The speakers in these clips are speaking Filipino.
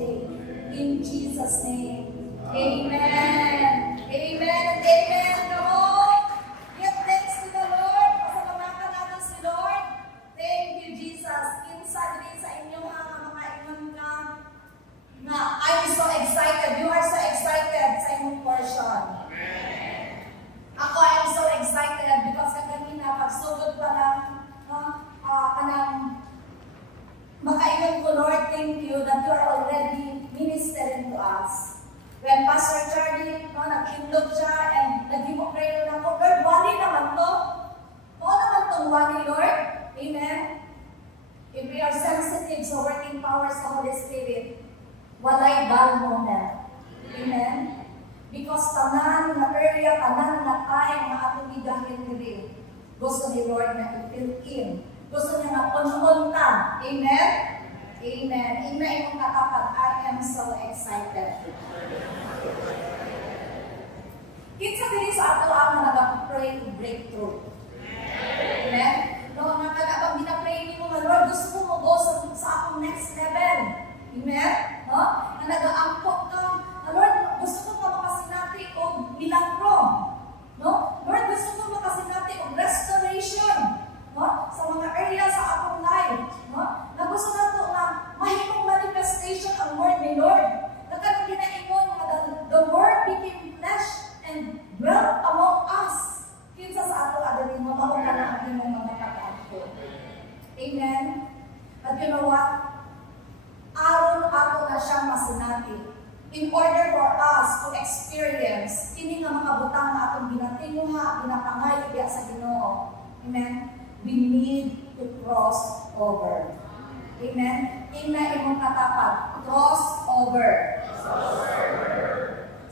today. In Jesus' name. Amen. Amen and amen. Come on. Give thanks to the Lord. Pasalamatan natin si Lord. Thank you, Jesus. Inside din sa inyo mga ingon ka na I'm so excited. You are so excited sa inyong portion. Ako, I'm so excited because kanina pagsugod pa lang makaingon ko, Lord, thank you that you are already ministering to us. When Pastor Charlie, nag-indog siya and nag-give prayer na ko, Lord, wali naman to. Oo naman itong wali, Lord. Amen? If we are sensitive sa working powers of the Holy Spirit, walay dull moment. Amen? Because tanan na area, tanan na time na atong igahin diri. Gusto ni Lord na i-fill in. Gusto niya nga pununtan. Amen? Amen. Ina imong katapat, I am so excited. Kinsa diri sa ato ang nag-pray breakthrough. Amen? No, pag gina-pray nimo nga, Lord, gusto mo go sa akong next level. Amen? No? Na nag-aangkot ka, Lord, gusto ko makasinati og milagro. No? Lord, gusto ko makasinati og restoration. No? Sa mga area sa akong life. No? Na gusto na ito na mahimong manifestation ang word ni Lord. Nagkanang ginaingon nga the word became flesh and dwelt among us. Kinsa sa ato adalin mo, maong ka na ang imong mga pag-ato. Amen? But you know what? Aron ato na siyang masinati. In order for us to experience kini nga mga butang na atong ginatinguha, ginapangayo diya sa Ginoo. Amen? We need to cross over. Amen? Ina imong katapat, cross over.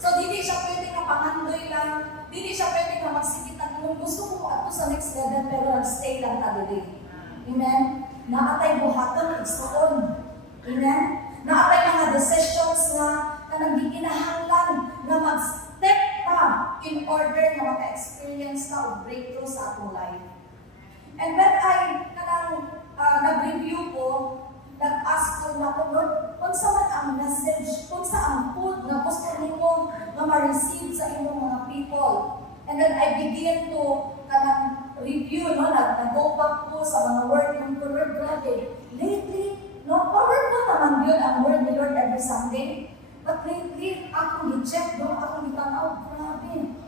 So, dili siya pwede nga pangandoy lang, dili siya pwede nga magsigitan kung gusto ko ato sa next level, pero stay lang tadili. Amen? Naatay buhaton, igsuon. Amen? Naatay mga decisions na nagkikinahanglan na mag-step pa in order na maka-experience ka o breakthrough sa atong life. And when I nag-review ko, nag-ask ko na ko, Lord, kung saan ang message, kung saan ang food na gusto nimo na ma-receive sa inyong mga people. And then I begin to review, nag-go back po sa mga word ng Lord, grabe. Lately, powerful naman yun ang word ni Lord every Sunday. But lately, akong i-check, akong itanaw, grabe.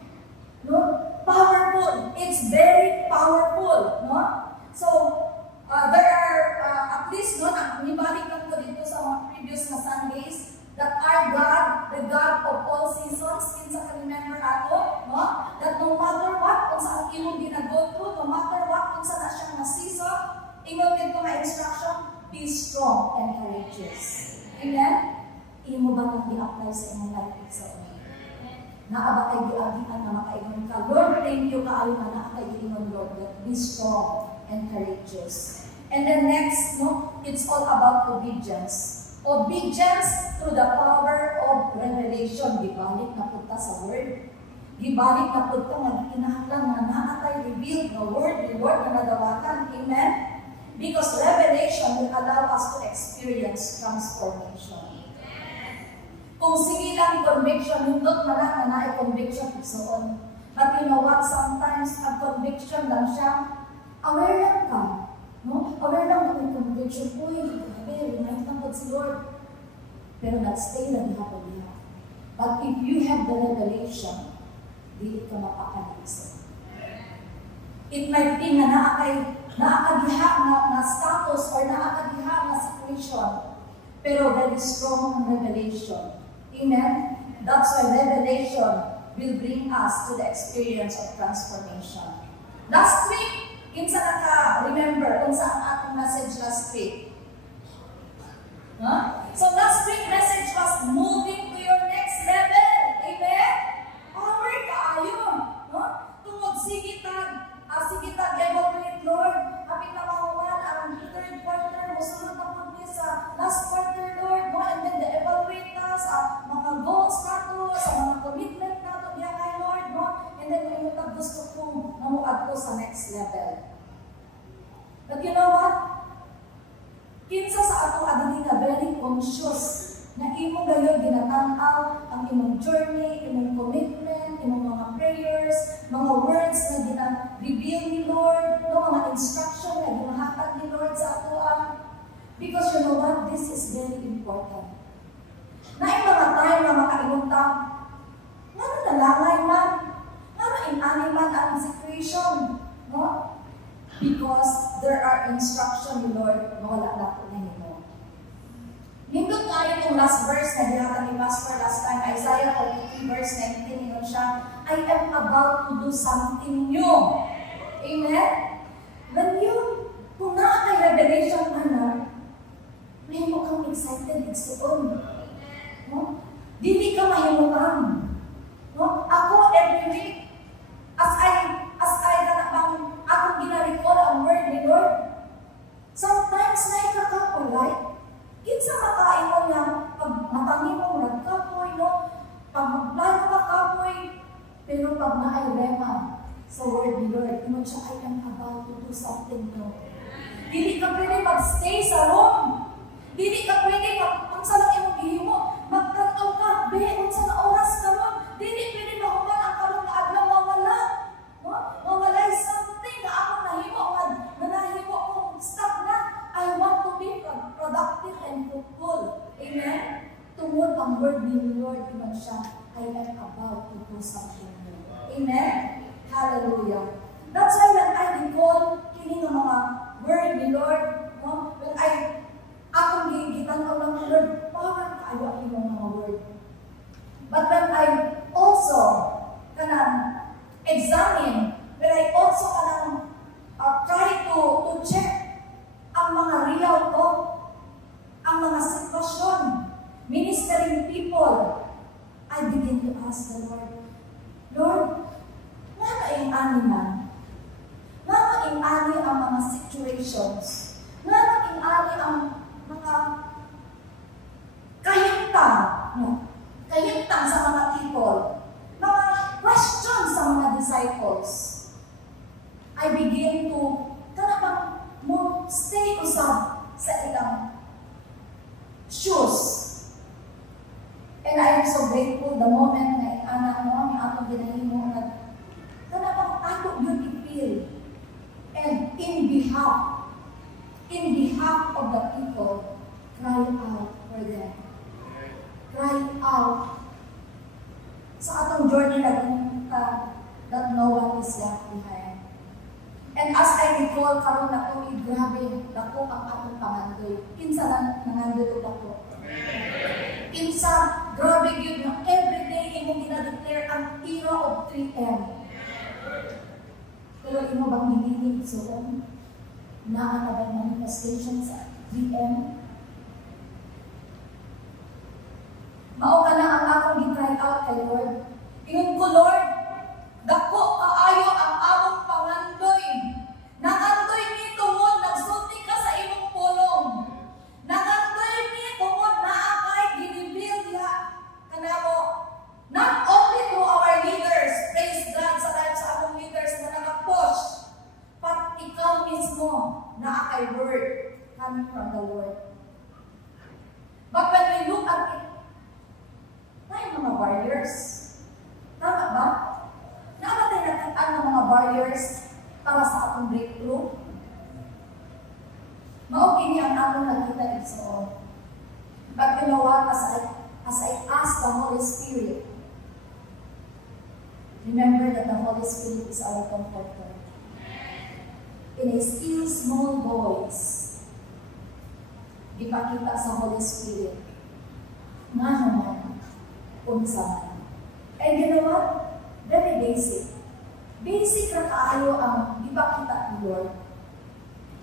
Powerful. It's very powerful. So, there are, at least, nibalik lang ko dito sa mga previous na Sundays, that our God, the God of all seasons, kinsa ka remember ato, that no matter what, kung saan imong ginago to, no matter what, kung saan na siyang na-season, ingon dito nga instruction, be strong and courageous. Amen? Imo ba nang i-apply sa inyong life sa naaba kay giagian na makaigon ka. Lord, thank you kaayo na nakaigon, Lord, that be strong and courageous. And then next, it's all about obedience. Obedience through the power of revelation. Gibalik na punta sa word. Gibalik na punta nga kinahanglan na naatay revealed na word na nadawakan. Amen? Because revelation will allow us to experience transformation. Kung sige lang conviction, hindot na lang na conviction isoon. But you know what? Sometimes, ang conviction lang siya, aware lang ka. Aware lang ka ng conviction. Uy, grabe, remind lang si Lord. Pero nag-stay na diha diha. But if you have the revelation, di ka mapakalisan. It might be na naakadiha na status or naakadiha na situation, pero very strong ang revelation. Amen? That's why revelation will bring us to the experience of transformation. Last week, kinsa naka-remember kung saan ating message last week? So last week message was moving to your next level. Amen? Power kaayo. Tungod sigitag, evaluate, Lord. Kapit na mahuman ang third quarter, musunod na po niya sa last quarter, Lord. And then the evaluate na sa mga goals nato, sa mga commitment nato, diya kay Lord. And then kung gusto kong mamuad ko sa next level. But you know what? Kinsa sa ato adili nga very conscious na tanaw ang imong journey, imong commitment, imong mga prayers, mga words na gina-reveal ni Lord, no, mga instruction na ginahatag ni Lord sa atoan. Because you know what? This is very important. Na mga time na makaimuntang, nga nalangay man, nga in-ani man ang situation, no? Because there are instruction ni Lord na wala na po na nito. Nindot nga yung last verse na dinatan ni Pastor last time, Isaiah 43 verse 19, yun siya, I am about to do something new. Amen? When you, kung naa kay revelation man, may mo kang excited, igsuon. No? Dili ka mahimutan. No? Ako, every week, as I kanabang, akong ginarikol ang word ni Lord, sometimes na ikakakulay, kinsa makain mo niya, pag matangin mo, nagkapoy, no? Pag magplano ka kapoy, pero pag naay rema sa word ni Lord, ano siya, I am about to do something new. Dili ka pwede mag-stay sa room. Dili ka pwede ang salang imong gihimo, magkataw ka, beon sa na oras ka mo. Dili pwede mahuman ang karong na adlaw mawala. No? Mawalay something na ako nahimo, manahimo kong stop na. I want to be productive and fruitful. Amen? Tungod ang word ni Lord, naman siya, I am about to do something new. Amen? Hallelujah. That's why when I recall kini ng mga word ni Lord, no? When akong gigitan ko ng Lord, parang kaayo ang mga word. But when I also examine, when I also try to check ang mga real to, ang mga sitwasyon, ministering people, I begin to ask the Lord, nga yung animan? Nga yung ani ang mga situations? Nga yung ani ang mga kahintang sa mga people, mga questions sa mga disciples. I begin to stay usab sa ilang shoes. And I am so grateful the moment na anak mo, ang atong ginahimo na kanabang ato yun i-feel. And in behalf of the people, cry out for them. Cry out sa atong journey that no one is left behind. And as I recall, karon na ko, grabe, dako ang atong pangandoy. Kinsa lang nangandoy dako. Kinsa, grabe yun na everyday imong ginadeclare ang era of 3M. Pero imo bang hinilig soon? Naanabang manifestation sa 3M? Mao ka na ang akong gi-cry out kay Lord. Ingon ko, Lord, dako kaayo ang among pangandoy. Nangandoy ni tungod, nagsulti ka sa imong pulong. Nangandoy ni tungod, naakay, ginibuild diha. Kanamo, not only to our leaders, praise God sa life sa among leaders na nakapush, but ikaw mismo, naakay word coming from the Lord. But when we look at it, na mga barriers. Tama ba? Namatay natin ng mga barriers para sa atong breakthrough. Maugin niya ang atong nakita ito. But you know what? As I ask the Holy Spirit, remember that the Holy Spirit is our comforter. In a still small voice, ipakita sa Holy Spirit, nga naman, unsa man. And you know what? Very basic. Basic na kaayo ang ipakita ni Lord.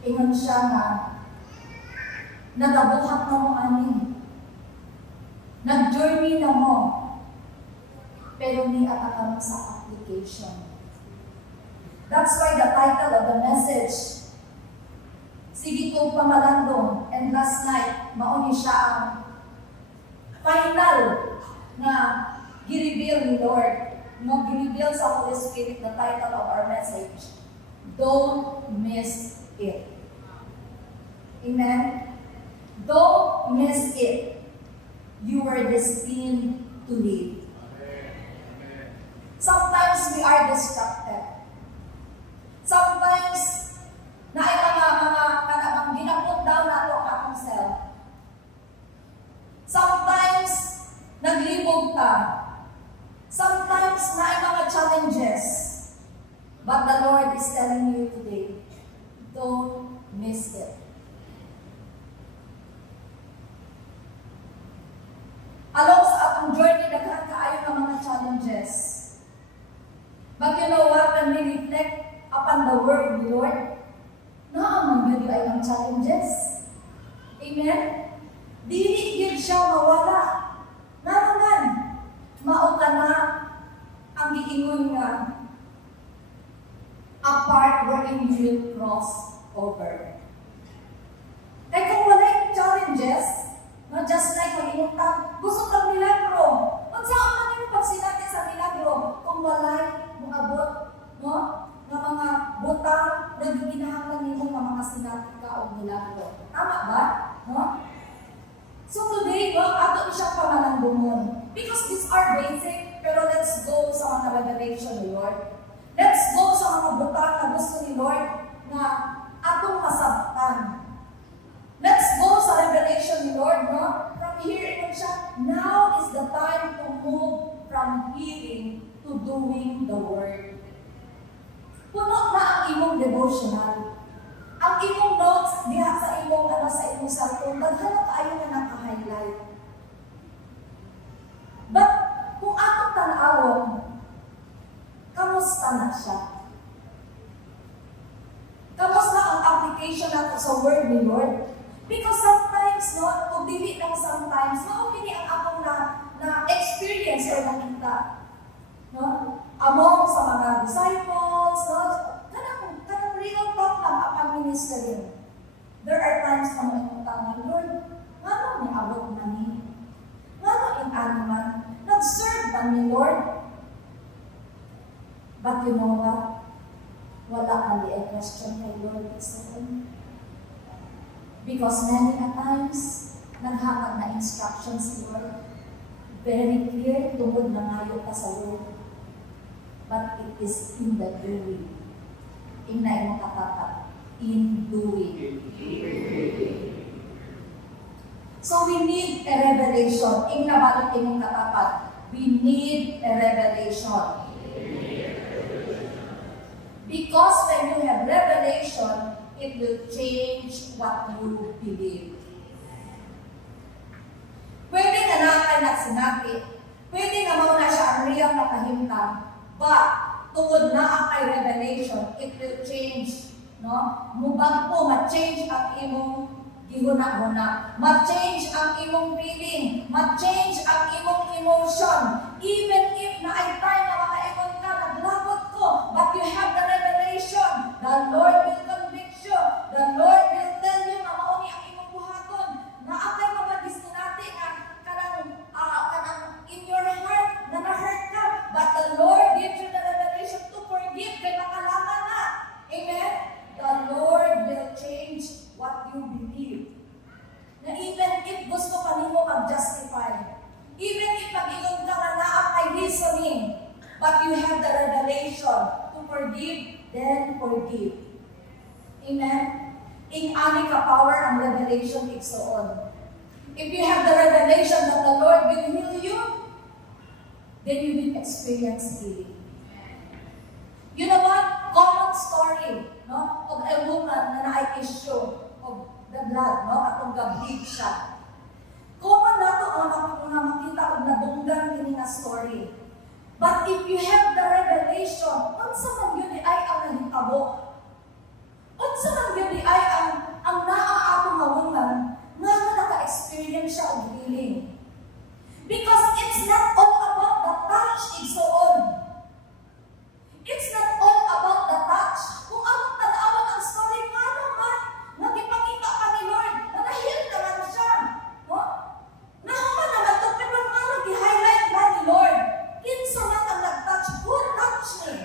Ingon siya na nagabuhat na mo ani. Nag-journey na mo. Pero ni ataka mo sa application. That's why the title of the message, sige kong pamalandong, and last night, mauni siya ang final na gi-reveal ni Lord, no, gi-reveal sa Holy Spirit, the title of our message, Don't Miss It. Amen? Don't miss it. You were destined to live. Sometimes we are distracted. Sometimes, na ay mga ginapot down nato ang atong self. Sometimes, naglibog ka. Sometimes, na ay mga challenges. But the Lord is telling you today, don't miss it. Along sa atong journey, daghan kaayo ng mga challenges. But you know what? When we reflect upon the word of the Lord, naaman yun ay ang challenges. Amen? Dili yun siya mawala. Narangan, mauta na ang giingon nga a part wherein you will cross over. Kaya kung wala yung challenges, no, just like mag-inutang, gusto kang milagro. Kung saan man yung pagsinati sa milagro, kung wala abot, no, ng mga butang na giginahanglan nimo nga mga sinati ka o milagro. Tama ba? No? So today, no, ato siya pamalandungon. Because these are basic, pero let's go sa mga revelation ni Lord. Let's go sa mga butang na gusto ni Lord na atong masabtan. Let's go sa revelation ni Lord, no? From hearing siya, now is the time to move from hearing to doing the word. Puno na ang imong devotional. Ang imong notes, diha sa imong sa imong cellphone, daghan na kaayo nga naka-highlight. But, kung atong tan-awon, kamusta na siya? Kamusta ang application nato sa word ni Lord? Because sometimes, no, kung dili lang sometimes, no, kini ang akong na-experience or nakita. No? Among sa mga disciples, no? Kanang real talk lang upang ministering. There are times na may utang, Lord, ngano ni abot na ni? Ngano in animal? Nag-serve ba ni Lord? But you know what? Wala kang i-question kay Lord sa because many a times, naghatag na instructions si Lord. Very clear, tungod na ngayon ka sa Lord. But it is in the doing. Inay mo katapat. In doing. So we need a revelation. Inabalik imong katapat. We need a revelation. Because when you have revelation, it will change what you believe. Pwede nga nakay na sinabi, pwede nga mauna siya ang real na kahimtang, but tungod na ang kay revelation, it will change. No? Mubag po, ma-change ang imong gihuna-huna, ma-change ang imong feeling, ma-change ang imong emotion. Even if na ay time na mga emon ka, naglabot ko, but you have the revelation, the Lord will convict you, the Lord will tell you na mauni ang imong buhaton, na akay mga distinati nga kanang in your heart, na na-hurt ka, but the Lord gives you the revelation to forgive, kay makalangan na. Amen? The Lord will change what you believe. Na even if gusto ka nimo mag-justify, even if mag-ingon ka na naa kay reasoning, but you have the revelation to forgive, then forgive. Amen? In ani ka power ang revelation igsoon. If you have the revelation that the Lord will heal you, then you will experience healing. You know what? Common story, no? Of a woman na na-issue of the blood, no? Atong gabig siya. Common na ito ang makita o nabunggan kini nga story. But if you have the revelation, unsa man yun ay ang nahitabo? Unsa man yun ay ang naa-atong mawungan nga naka-experience siya og healing? Because it's not all about the touch, igsoon. It's not all about the touch. Kung anong tanawan ang story, nga naman, nagipakita pa ni Lord, nanahil naman siya. No? Nahaman naman ito, pero nga nag-highlight ba ni Lord? Kinsa man ang nag-touch, who touch me?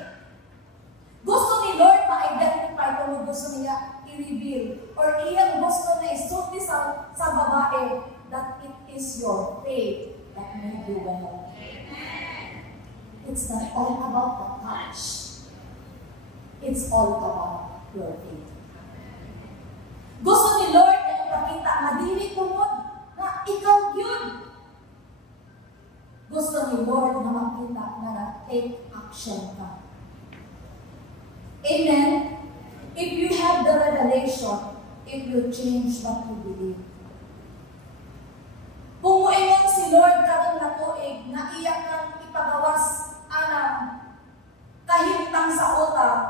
Gusto ni Lord ma-identify kung gusto niya i-reveal or iyang gusto na isulti sa babae that it is your faith that made you well. it's not all about the touch. It's all about your faith. Gusto ni Lord na ipakita nga dili tungod na ikaw yun. Gusto ni Lord na makita na na-take action ka. Amen? If you have the revelation, it will change what you believe. Kung muingon si Lord karong na tuig, na iyak kang ipagawas anang kahimtang sa utang,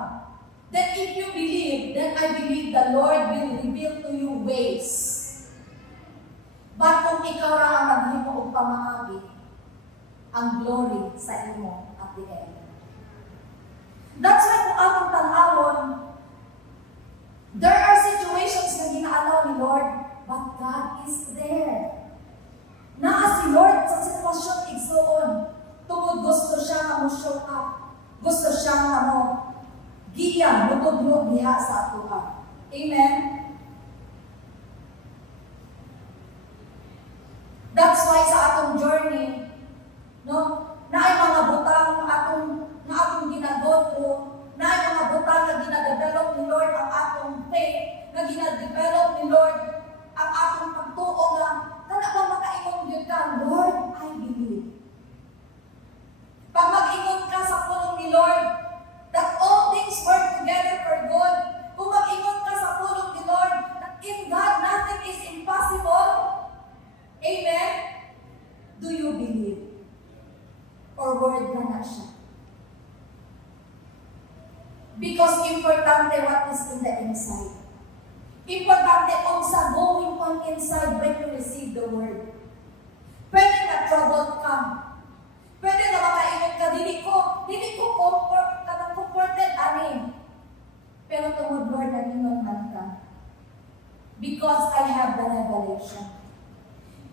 then if you believe, then I believe the Lord will reveal to you ways. But kung ikaw ra ang maghimo og pamaagi, ang glory sa imo at the end. That's why kung atong tanawon, there are situations na ginaalaw ni Lord, but God is there. Naa si Lord sa sitwasyon igsuon, tungod gusto siya nga mo show up, gusto siya nga mo giya, mutudlo diha sa atuha. Amen? That's why sa atong journey, no, naay mga butang na atong ginag-go through, naay mga butang na ginadevelop ni Lord ang atong faith, na ginadevelop ni Lord ang atong pagtuo nga kana ba makaingon gyud ka, Lord, I believe. Pag mag-ingon ka sa pulong ni Lord, that all things work together for good. Kung mag-ingon ka sa pulong ni Lord, that in God nothing is impossible. Amen? Do you believe? Or word na siya? Because importante what is in the inside. Importante kung sa going on inside when you receive the word. Pwede na troubled ka. Pwede na makaingon ka, dili ko comforted ani. Pero tungod Lord, nagingon man ka. Because I have the revelation.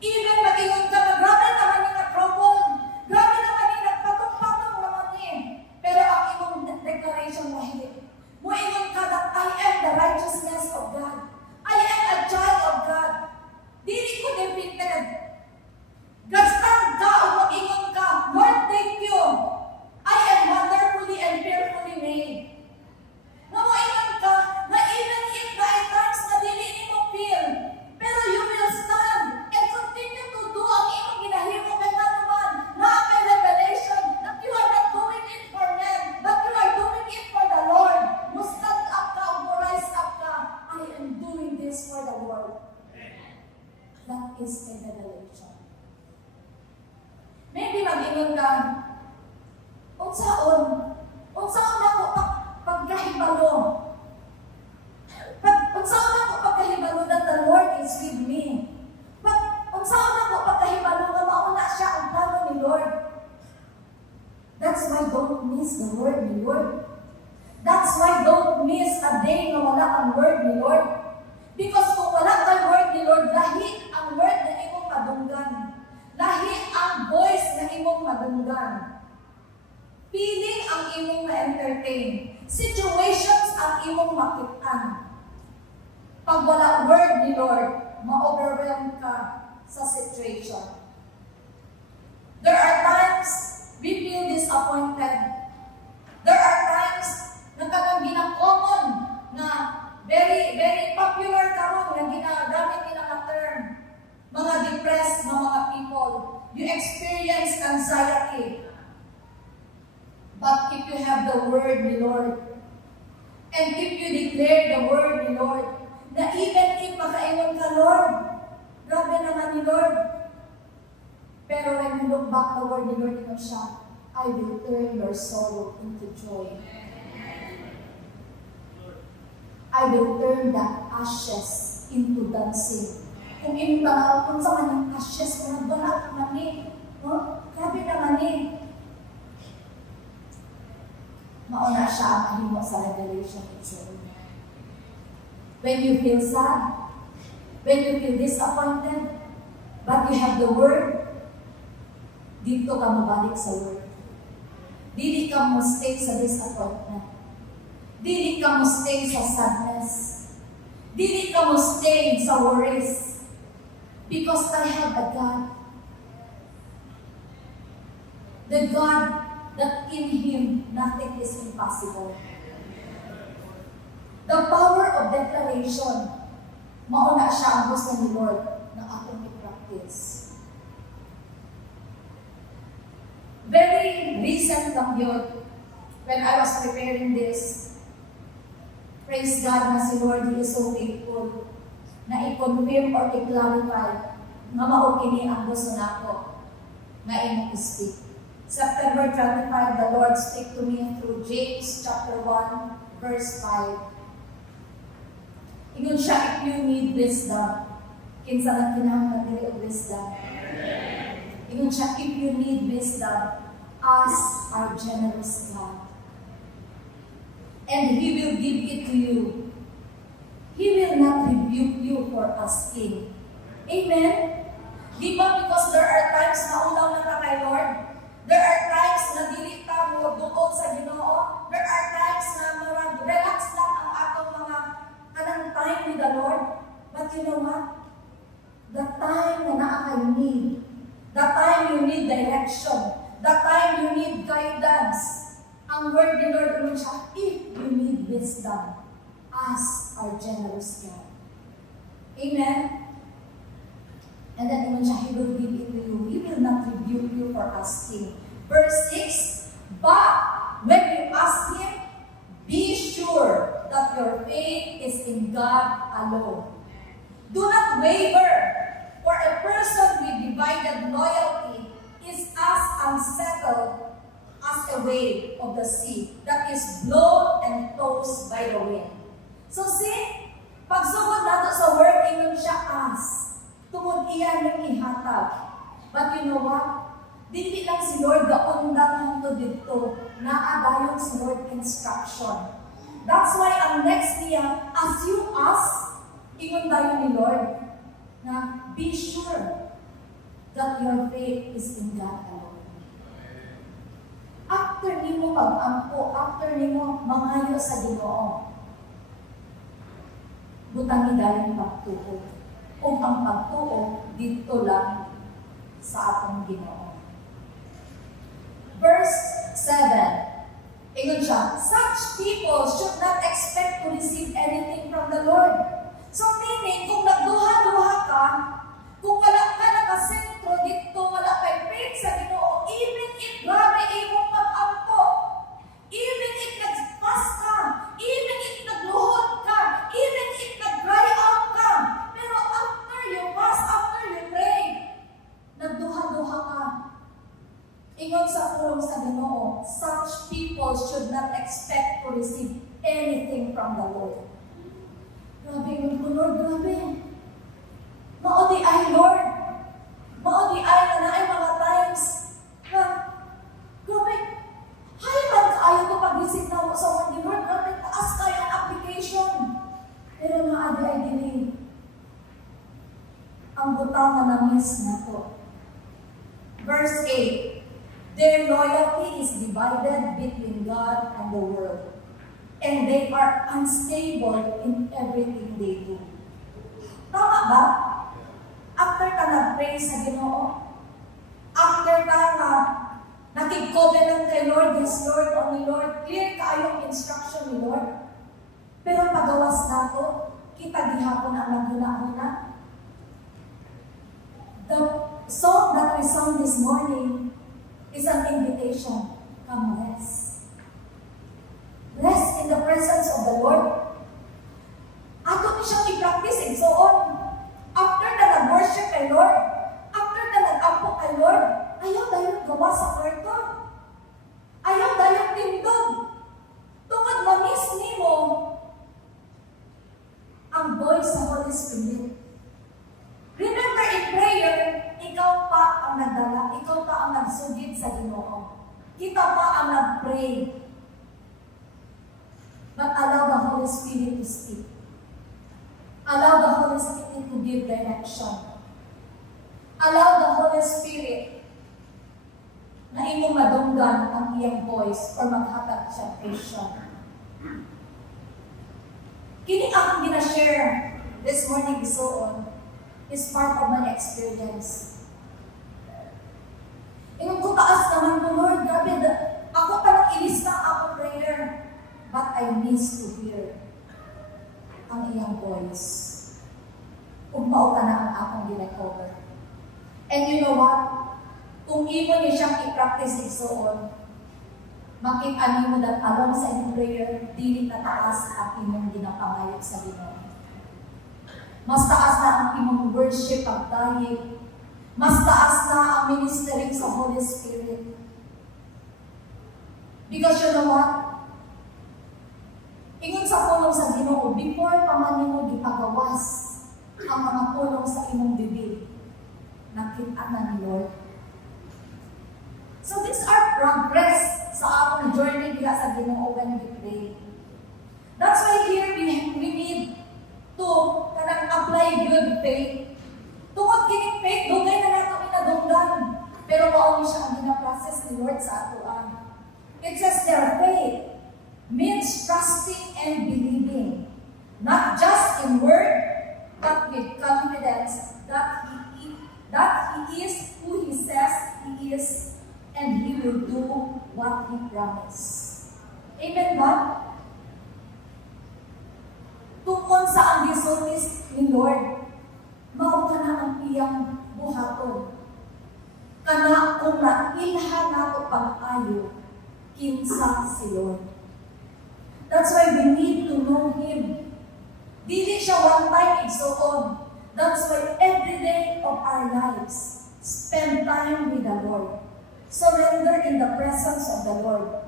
Even mag-ingon ka, grabe naman yung na-trouble. Grabe naman yung nagpatong-patong naman eh. Pero ang imong declaration na hindi. Muingon ka that I am the righteousness of God. I am a child of God. Dili ko defeated. Gastang ka o mag-ingon ka, Lord, thank you. I am wonderfully and fearfully made. Na muingon ka, na even if the times na dili ni mo feel, pero you will stand and continue to do ang imong ginahimo kay naman na may revelation that you are not doing it for men, but you are doing it for the Lord. Mo stand up ka o mo rise up ka. I am doing this for the Lord. That is a revelation. Maybe mag-ingon ka, unsaon ako pagkahibalo. Unsaon ako pagkahibalo that the Lord is with me. Unsaon ako pagkahibalo nga mauna siya ang plano ni Lord. That's why don't miss the word ni Lord. That's why don't miss a day na wala ang word ni Lord. Because kung wala ang word ni Lord, lahi ang word na imong madunggan. Lahi ang voice na imong madunggan. Feeling ang imong na-entertain. Situations ang imong makitaan. Pag wala word ni Lord, ma-overwhelm ka sa situation. There are times we feel disappointed. There are times na kapag gina-common na very popular karon na ginagamit nila na term, mga depressed na mga people, you experience anxiety. But if you have the word ni Lord, and if you declare the word ni Lord, na even if makaingon ka, Lord, grabe naman ni Lord, pero when you look back the word ni Lord, ito siya, I will turn your sorrow into joy. I will turn the ashes into dancing. Kung imbang kung sa kanyang ashes, kung nagdala ka mani, no? Grabe na mani. Mauna siya ang mahimo sa revelation itself. When you feel sad, when you feel disappointed, but you have the word, dito ka mabalik sa word. Dili ka mo stay sa disappointment. Dili ka mo stay sa sadness. Dili ka mo stay sa worries. Because I have a God. The God that in Him nothing is impossible. The power of declaration, mauna siya ang gusto ni Lord na atong i-practice. Very recent lang yun, when I was preparing this, praise God na si Lord, He is so faithful, na i-confirm or i-clarify nga mao kini ang gusto nako nga imong speak. September 25, the Lord speak to me through James chapter 1, verse 5. Ingon siya, if you need wisdom, kinsa lang kinahanglan diri og wisdom. Ingon siya, if you need wisdom, ask our generous God. And He will give it to you. He will not rebuke you for asking. Amen? Di ba, because there are times na ulaw na ka kay Lord? There are times na dili ta mo duol sa Ginoo. There are times na murag relax lang ang atong mga kanang time with the Lord. But you know what? The time na naa kay need, the time you need direction, the time you need guidance, ang word ni Lord naman siya, if you need wisdom, ask our generous God. Amen? And then naman siya, He will give it to you. He will not rebuke you for asking. Verse 6, but when you ask Him, be sure that your faith is in God alone. Do not waver, for a person with divided loyalty is as unsettled as a wave of the sea that is blown and tossed by the wind. So see, pagsugod nato sa word, ingon siya as. Tungod iyan yung ihatag. But you know what? Dili lang si Lord gaundang hanto dito, naadayon si Lord instruction. That's why ang next niya, as you ask, ingon tayo ni Lord, na be sure that your faith is in God alone. After nimo pag-ampo, after nimo mangayo sa Ginoo, butang idaling pagtuo. O ang pagtuo dito lang sa atong Ginoo. Verse 7, ingon siya, such people should not expect to receive anything from the Lord. So meaning, kung nagduha-duha ka, kung wala ka nakasentro dito, wala kay faith sa Ginoo, even if grabe imong pag-ampo, even if nag-fast ka, even if nagluhod ka, even if nag-dry out ka, pero after you fast, after you pray, nagduha-duha ka. Ingon sa pulong sa Ginoo, such people should not expect to receive anything from the Lord. Grabe, ingon ko, Lord, grabe. Maudi ay, Lord. Maudi ay na ay mga times na, grabe, hay man kaayo ko pag-visit na mo sa word ni Lord, grabe, taas kayo ang application. Pero naadi ay dili. Ang butang na miss na to. Verse 8, their loyalty is divided between God and the world, and they are unstable in everything they do. Tama ba? After ka nag-pray sa Ginoo, after ka nakig-covenant kay Lord, yes Lord, only Lord, clear kaayong instruction ni Lord. Pero pagawas na to, kita gihapon ang naghuna-huna. The song that we sang this morning is an invitation. Come rest. Rest in the presence of the Lord. Ato ni siyang i-practice and so on. After na nag-worship kay Lord, after na nag-ampo kay Lord, ayaw dahil gawa sa kwarto. Ayaw dahil tindog. Tungod ma-miss ni mo ang voice sa Holy Spirit. Remember, in prayer, ikaw pa ang nagdala, ikaw pa ang nagsugid sa Ginoo. Kita pa ang nag-pray. But allow the Holy Spirit to speak. Allow the Holy Spirit to give direction. Allow the Holy Spirit na imong madunggan ang iyang voice or maghatag siya vision. Kini akong gina-share this morning isuon is part of my experience. Ingon ko taas naman ko, Lord, grabe, I miss to hear ang iyang voice. Kung mao ka na ang akong gina-cover. And you know what? Kung imo niyo siyang i-practice igsoon, makita mo that along sa inyong prayer, dili na taas ang imong ginapangayo sa Ginoo. Mas taas na ang imong worship pagdahil. Mas taas na ang ministering sa Holy Spirit. Because you know what? Ingon sa pulong sa Ginoo, before pa man nimo gipagawas ang mga pulong sa imong bibig, nakita na ni Lord. So these are progress sa atong journey diha sa Ginoo when we pray. That's why here we need to kanang apply good faith. Tungod kining faith, dugay na nato pinadunggan. Pero mao ni siya ang gina-process ni Lord sa atoan. It says their faith means trusting and believing, not just in word, but with confidence that He is who He says He is, and He will do what He promised. Amen ba? Tungkol sa ang gisunis ni Lord, mao ka na ang iyang buhaton. Kana kung nailhan nato pang-ayo, kinsa si Lord. That's why we need to know Him. Dili siya one time igsoon. That's why every day of our lives, spend time with the Lord. Surrender in the presence of the Lord.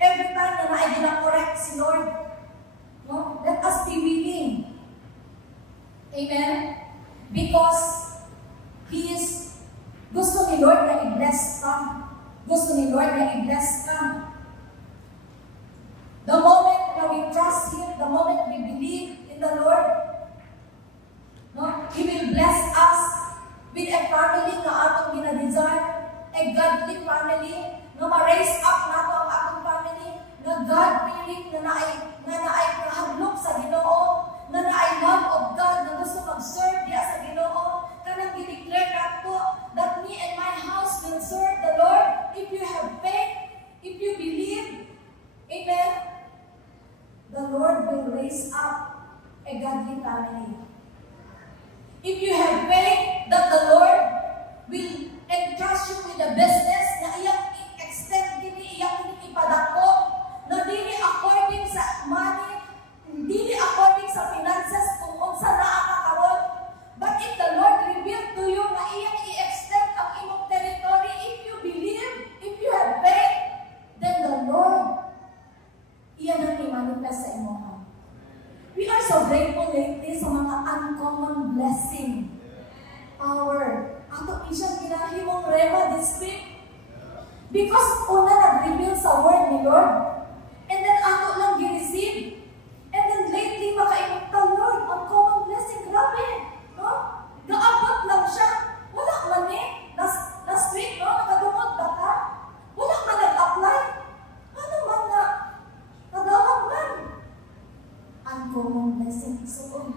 Every time na ay gina-correct si Lord, no? Let us be willing. Amen? Because He is, gusto ni Lord na i-bless ka. Gusto ni Lord na i-bless ka. The moment na we trust Him, the moment we believe in the Lord, no? He will bless us with a family na atong gina-desire, a godly family, na ma-raise up nato ang atong family, na God-fearing, na naay kahaglok sa Ginoo, na naay love of God, na gusto mag-serve diya sa Ginoo, kanang gi-declare nato that me and my house will serve the Lord. If you have faith, if you believe, amen, the Lord will raise up a godly family. If you have faith that the Lord will entrust you with a business na iyang extend dili iyang ipadako, na dili according sa money, dili according sa finances kung unsa naa ka karon, but if the Lord reveal to you na iyang i-extend ang imong territory, if you believe, if you have faith, then the Lord iyan ang i-manifest sa imong. We are so grateful lately sa mga uncommon blessing. Power. Ato isang ginahimong rema this week. Because una nag-reveal sa word ni Lord. And then ato lang gi-receive. And then lately makaimot ka, Lord, uncommon blessing. Grabe. No? Naabot lang siya. Wala man eh. Last week, no? Nakadungod ba ka? Wala man nag-apply. Ano man na? Nadawag man. Uncommon blessing. So,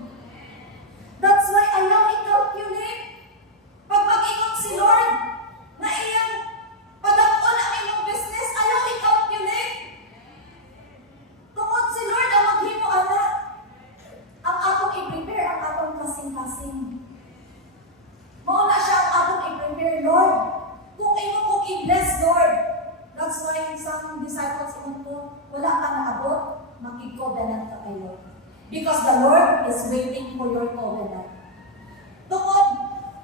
that's why ayaw i-calculate. Pag mag-ingon si Lord, na iyang padakon ang iyong business, ayaw i-calculate. Tungod si Lord ang maghimo ana. Ang atong i-prepare, ang atong kasing-kasing. Mauna siya ang atong i-prepare, Lord. Kung imo kong i-bless, Lord. That's why some disciples ko, wala ka naabot, makikovenant ka kay Lord. Because the Lord is waiting for your covenant. Tungod,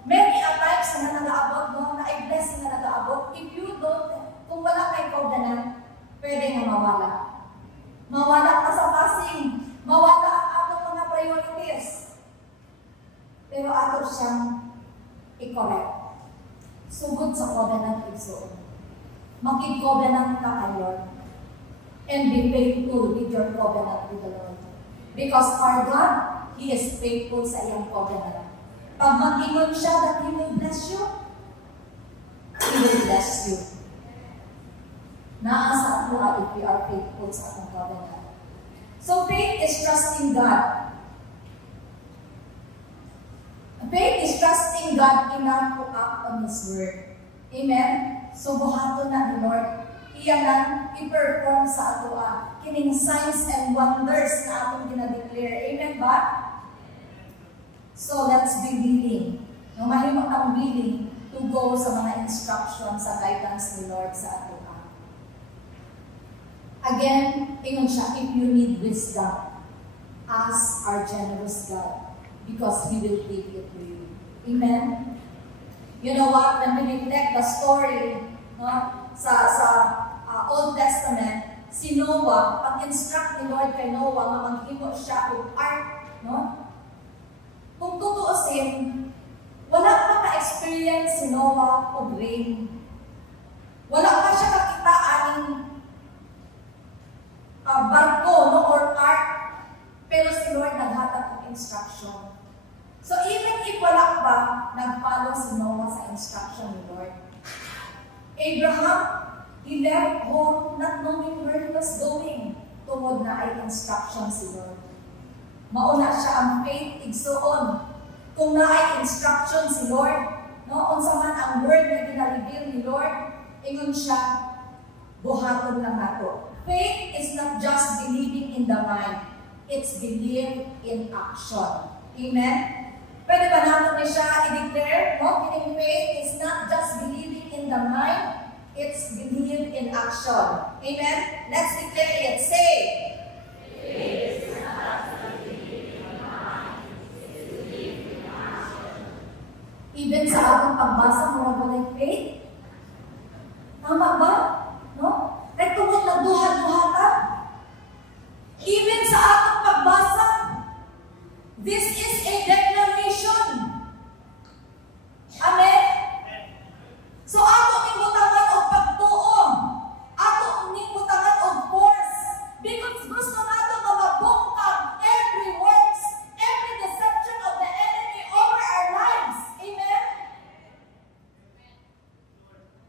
many a times na nag-aabot mo, na i-bless na nag-aabot, if you don't, kung wala kay covenant, pwede nga mawala. Mawala ka sa passing, mawala ang atong mga priorities. Pero ato siyang i-correct. Sugod sa covenant igsoon. Makig-covenant ka kay Lord. And be faithful with your covenant with the Lord. Because our God, He is faithful sa iyang covenant. Pag mag-ingon siya that He will bless you, He will bless you. Naasa ako if we are faithful sa atong covenant. So faith is trusting God. Faith is trusting God enough to act on His word. Amen? So buhaton na ni Lord, iyanan i-perform sa atoa. Kining signs and wonders na atong ginadeclare. Amen ba? So let's be willing. No, mahimo ang willing to go sa mga instructions sa guidance ni Lord sa atoa. Again, ingon siya, if you need wisdom, ask our generous God, because He will give it to you. Amen? You know what? When we reflect the story, no, sa Old Testament, si Noah, pag-instruct ni Lord kay Noah nga maghimo siya og ark, no? Kung tutuusin, wala pa ka-experience si Noah og rain. Wala pa siya kakita aning barko, no, or ark, pero si Lord naghatag ng instruction. So even if wala pa, nag-follow si Noah sa instruction ni Lord. Abraham, he left home not knowing where he was going. Tungod na ay instruction si Lord. Mauna siya ang faith igsuon. Kung na ay instruction si Lord, no, unsa man ang word na gina-reveal ni Lord, ingon siya, buhaton lang nato. Faith is not just believing in the mind, it's believe in action. Amen? Pwede ba natin siya i-declare? No? Kining faith is not just believing in the mind, it's believe in action. Amen? Let's declare it. Say, faith is not just believing in the mind, it's believe in action. Even sa atong pagbasa, mura ba ng faith? Tama ba? No? Kahit tungkol na duhat-duhatan. Even sa atong pagbasa, this is a declaration. Amen? So, ato ning butangan og pagtuo. Ato ning butangan og force. Because gusto nato nga mabungkag every works, every deception of the enemy over our lives. Amen?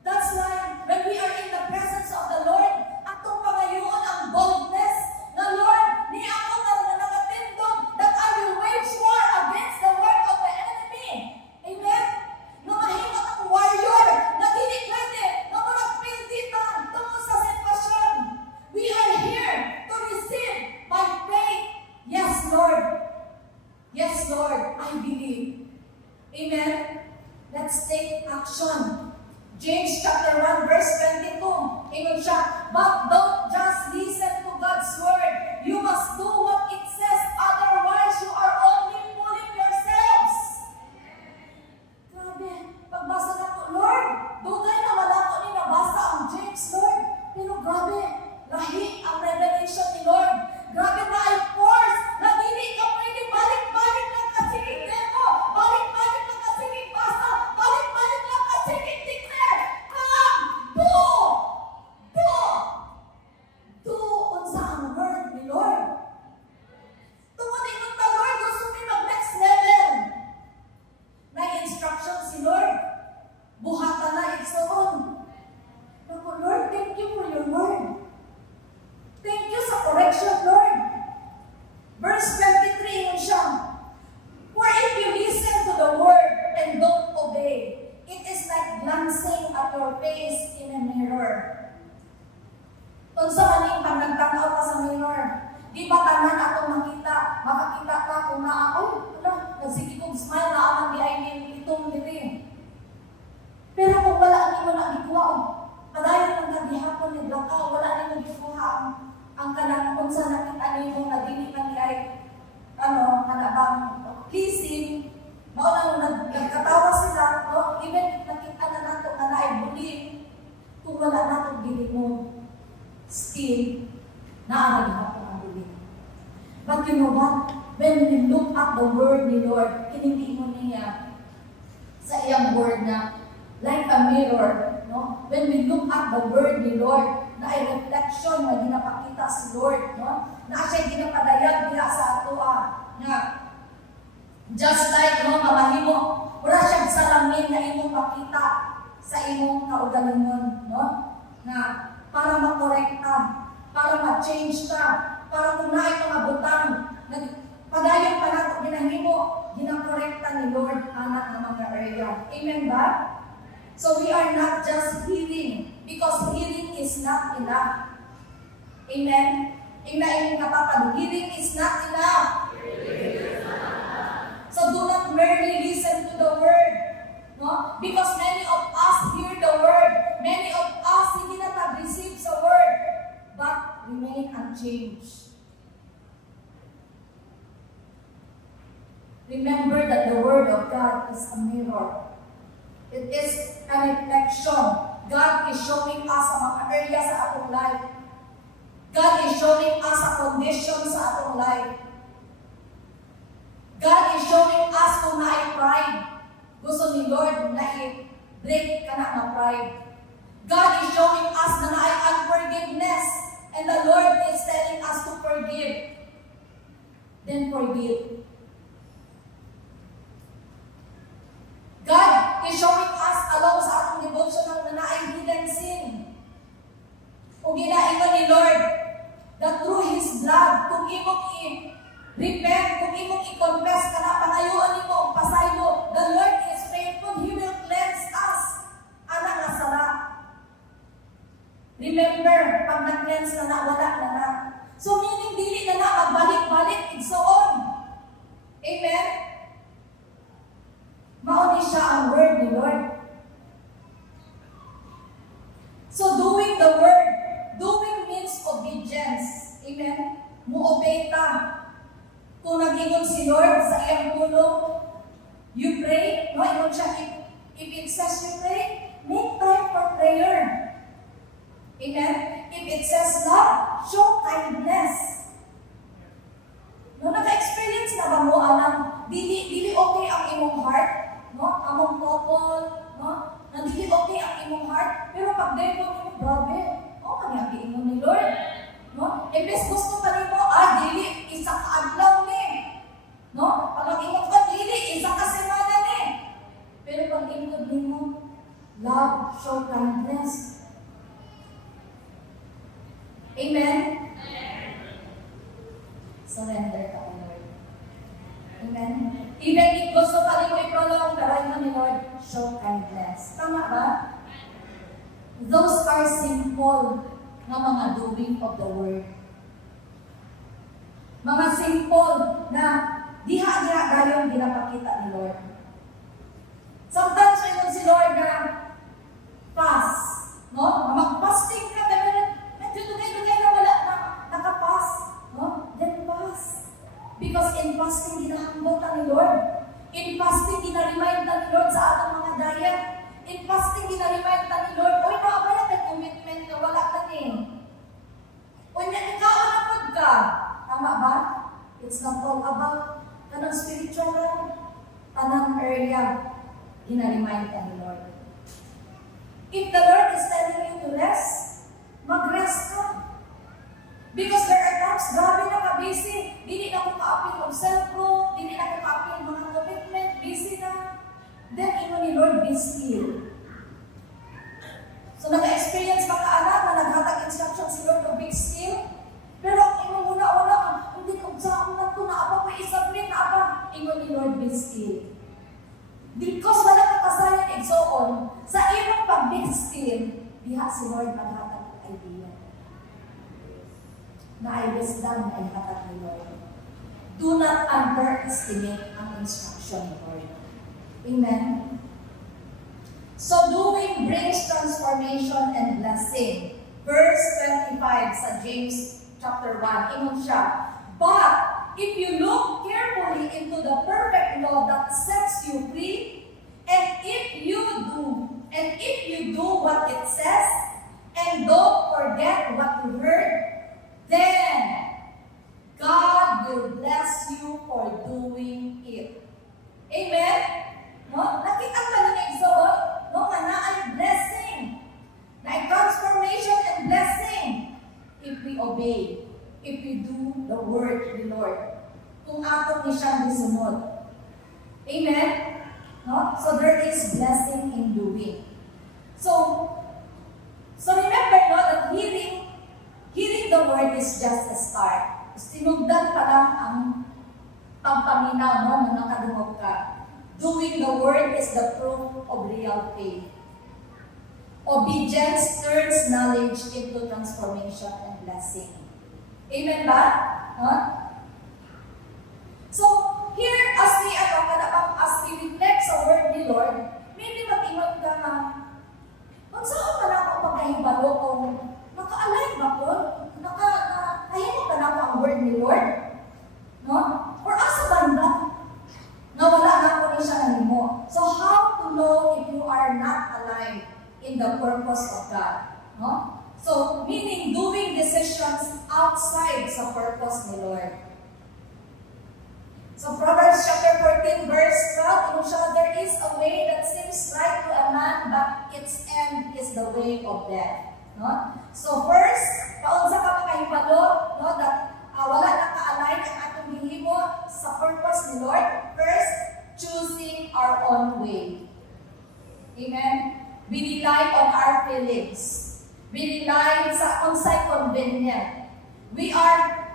That's why, when we are in the presence of the Lord, atong pangayoon ang boldness na Lord, ni ako na nangatindog that I will wage war against the work of the enemy. Amen? Na mahimot ang warrior na dili pwede na murag pindita tungkol sa sitwasyon. We are here to receive by faith. Yes, Lord. Yes, Lord. I believe. Amen? Let's take action. James chapter 1 verse 22. Ingon siya, but don't just listen to God's word. You must do what it says. Otherwise, you are only fooling yourselves. Grabe. Pagbasa na ko, Lord, dugay na wala ko ni nabasa ang James, Lord. Pero grabe, lahi ang revelation ni Lord. Grabe na ay force na dili ka pwede balik-balik lang kasigig demo. Balik-balik lang kasigig basa. Balik-balik lang kasigig declare. Come, do! Do! Do unsa ang word ni Lord. Tungod ingon ta, Lord, gusto mi mag-next level. May instruction si Lord. Buhatan na igsoon. Ako, Lord, thank you for your word. Thank you sa correction, Lord. Verse 23 yun siya. For if you listen to the word and don't obey, it is like glancing at your face in a mirror. Unsa man ning pagtanaw ka sa mirror, di ba tanan atong makakita ka kung naa, wala, nagsige kong smile na aman di ay itong diri. Pero kung wala nimo na gikuha, padayon ang gihapon ni Blakaw, wala nimo gikuha ang kanang unsa nakita nimo nga dili man ay kanabang pleasing, mao lang nagkatawa sila, no? Even nakita na nato nga naay bullying, kung wala nato dili mo still naaragihapon ang bullying. But you know what? When we look at the word ni Lord, kinindi mo niya sa iyang word na like a mirror, no? When we look at the word ni Lord, na ay reflection na ginapakita si Lord, no? Na siya ginapadayag diha sa atoa nga just like no mamahimo, wala siyang salamin na imong pakita sa imong kaugalingon, no? Na para makorekta, para ma-change ka, para kung naay mga butang, padayon pa nato ginahimo, ginakorekta ni Lord anak ng mga area. Amen ba? So we are not just healing, because healing is not not enough. Amen? Amen, kapatid. Hearing is not enough. So do not merely listen to the word. No? Because many of us hear the word. Many of us hindi na receive the word. But remain unchanged. Remember that the word of God is a mirror. It is a reflection. God is showing us ang mga area sa atong life. God is showing us a condition sa atong life. God is showing us kung na pride. Gusto ni Lord na i-break ka na pride. God is showing us na unforgiveness. And the Lord is telling us to forgive. Then forgive. God is showing us along sa atong devotional na hidden sin. O ginaingon ni Lord that through His blood, kung imong i-repent, kung imong i-confess ka na, pangayuan ni mo o pasaylo, the Lord is faithful. He will cleanse us. Ana nga sala. Remember, pag na-cleanse na wala na. So meaning, dili na magbalik-balik, and so on. Amen? Mauni siya ang word ni Lord. So doing the word, doing means obedience. Amen? Mu-obey ta. Kung nag-ingon si Lord sa iyang tulong, you pray, no? Ingon siya, if it says you pray, make time for prayer. Amen? If it says love, show kindness. No, naka-experience na ba mo, alam, dili okay ang imong heart, no? Among couple, no? Na dili okay ang imong heart, pero pag dito mo, grabe, mangyaki mo ni Lord. No? Imbes gusto pa rin mo, dili, isa ka adlaw ni. No? Pag ingot ka, dili, isa ka semana ni. Pero pag ingot mo, love, show kindness. Amen? Surrender ka kay Lord. Amen? Even if gusto pa rin mo i-prolong, pero mo ni Lord, show kindness. Tama ba? Those are simple na mga doing of the word. Mga simple na diha-diha gayong ginapakita ni Lord. Sometimes when si Lord na fast, no? Mag-fasting ka, medyo dugay-dugay na wala na nakapas, no? Then fast. Because in fasting, ginahambot ni Lord. In fasting, ginaremind ni Lord sa atong mga diet. In fasting, ginaremind ni Lord, oy, nakabaya ka commitment na wala ka ni. Oy, ikaw na ka. Tama ba? It's not all about kanang spiritual, tanang area, ginaremind ni Lord. If the Lord is telling you to rest, mag-rest ka. Because there are times, grabe na ka-busy. Dili na ko ka-appeal of self-growth, dili na ko ka-appeal mga commitment, busy na. Then, ino ni Lord, be still. So, naka-experience ba ka-anak na naghatag instruction si Lord to be still? Pero, ino muna, hindi ko sa na ito, naapa ko isablit, naapa, ino ni Lord, be still. Because wala ka kasayan and so on, sa imong pag-be still, diha si Lord maghatag idea. Na ay wisdom na ihatag ni Lord. Do not underestimate ang instruction ni Lord. Amen? So, doing brings transformation and blessing. Verse 25 sa James chapter 1, ingon siya, but if you look carefully into the perfect law that sets you free, and if you do what it says, and don't forget what you heard, then God will bless you for doing it. Amen? No? Nakita ba ng exoon? No, na ay blessing. Na transformation and blessing. If we obey. If we do the word of the Lord. Kung ato ni siyang disunod. Amen? No? So there is blessing in doing. So remember, no, that hearing the word is just a start. Sinugdan pa lang ang pampaminaw, no, na nakadungog ka. Doing the word is the proof of real faith. Obedience turns knowledge into transformation and blessing. Amen ba? Huh? So, here, as we reflect sa word ni Lord, maybe mag-ingat ka na, saan ka na ako pagkahibalo kung naka-align ba ko? Nahimot ka na ako ang word ni Lord? No? Or asa banda? Nawala na ako rin siya ng mo. So, how to know if you are not aligned in the purpose of God? No? So, meaning doing decisions outside sa purpose ni Lord. So, Proverbs chapter 14, verse 12, there is a way that seems right to a man, but its end is the way of death. No? So, first, paunsa ka makahibalo, no, that wala naka-align ang atong gihimo sa purpose ni Lord. First, choosing our own way. Amen? We rely on our feelings. We rely sa unsay convenient. We are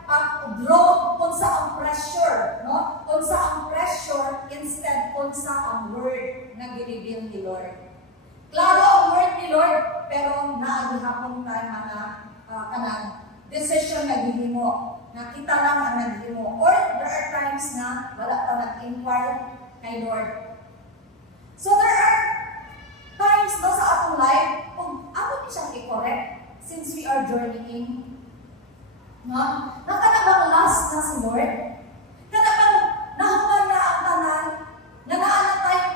drawn kung sa ang pressure, no? Kung sa ang pressure instead kung sa ang word na ginibil ni Lord. Klaro ang word ni Lord, pero naagihapon tayo mga kanang decision na gihimo. Nakita lang ang naghimo. Or there are times na wala pa nag-inquire kay Lord. So there are times no, sa atong life, kung ako di siyang i-correct since we are journeying. No? Nakanabang last na si Lord? Kanabang nahuman na ang tanan, nagaano tayo,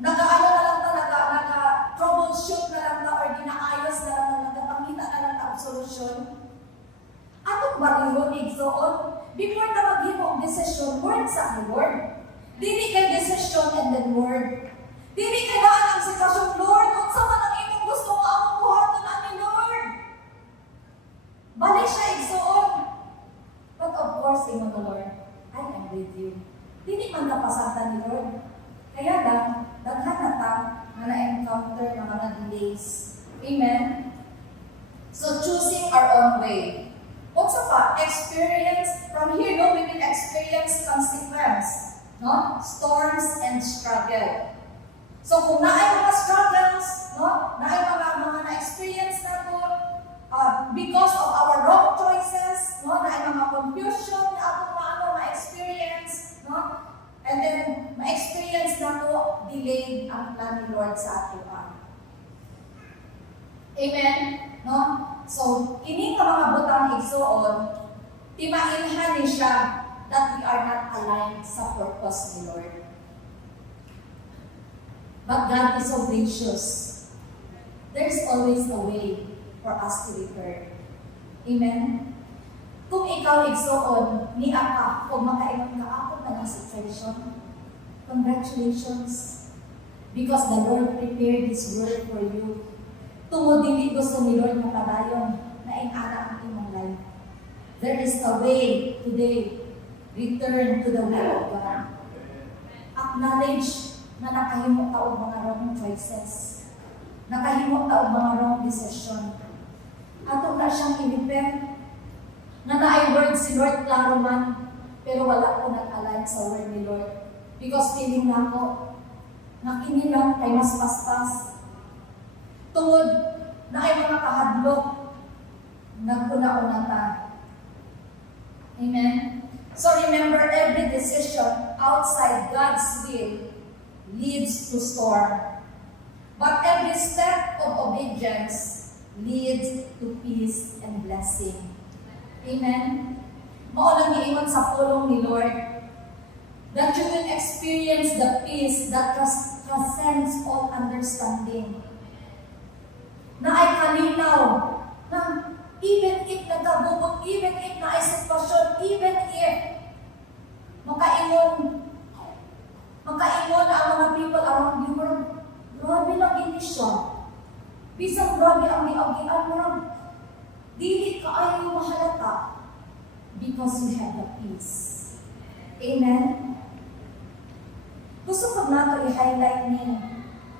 nagaano na lang talaga, nag-troubleshoot na lang ta, or dinaayos na lang, nagpangita na lang ta ang solusyon. Atong balihon, igsoon, before na maghimo ang decision, word sa ang Lord. Dili kay decision and then word. Dili kay daan ang sitwasyon, Lord, kung sa man ang imong gusto mo ang buhaton namin, Lord. Balik siya igsoon. But of course, imo na Lord, I am with you. Dili man kapasatan ni Lord. Kaya lang, daghan na ta na na-encounter na mga delays. Amen? So, choosing our own way. Also pa, experience, from here, no, we will experience consequence. No? Storms and struggle. So, kung naay mga struggles, no? Naay mga na-experience na to, because of our wrong choices, no? Naay mga confusion na atong ma-experience, no? And then, ma-experience na to, delayed ang plan ni Lord sa ating Amen? No? So, kini ka mga butang igsuon, timailhan ni siya that we are not aligned sa purpose ni Lord. But God is so gracious. There's always a way for us to return. Amen? Kung ikaw igsuon, ni ka, kung makaingon ka ako na ng situation, congratulations. Because the Lord prepared this word for you. Tungod dili gusto ni Lord makadayon na ingana ang imong life. There is a way today. Return to the way of God. Acknowledge na nakahimo ka og mga wrong choices. Nakahimo ka og mga wrong decision. Ato na siyang i-repent na naay word si Lord klaro man, pero wala ko nag-align sa word ni Lord. Because feeling na ako, nakini lang kay mas paspas. Tungod na ay mga kahadlok, nagpuna-una ta. Amen? So remember, every decision outside God's will leads to storm. But every step of obedience leads to peace and blessing. Amen? Maulang iiwan sa pulong ni Lord that you will experience the peace that transcends all understanding. Na ay kalinaw, na even if nagkabubot, even if na ay sitwasyon, even if makaingon ang mga people around you, grabe lang ini siya. Bisang grabe ang giagian mo, dili ka ayaw mahalata because you have the peace. Amen? Gusto ko nato i-highlight niyo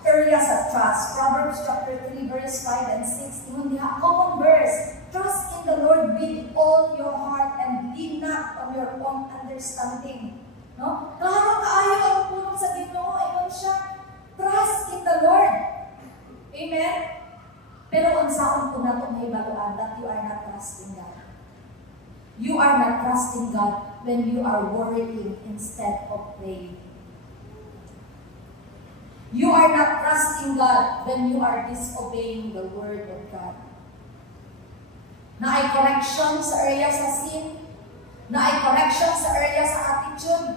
areas of trust. Proverbs chapter 3, verse 5 and 6. Even the common verse, trust in the Lord with all your heart and lean not on your own understanding. No? Klaro kaayo ang punong sa Ginoo, ingon siya, trust in the Lord. Amen? Pero unsaon ko na ito may baluan that you are not trusting God. You are not trusting God when you are worrying instead of praying. You are not trusting God when you are disobeying the word of God. Na ay correction sa area sa sin, na ay correction sa area sa attitude,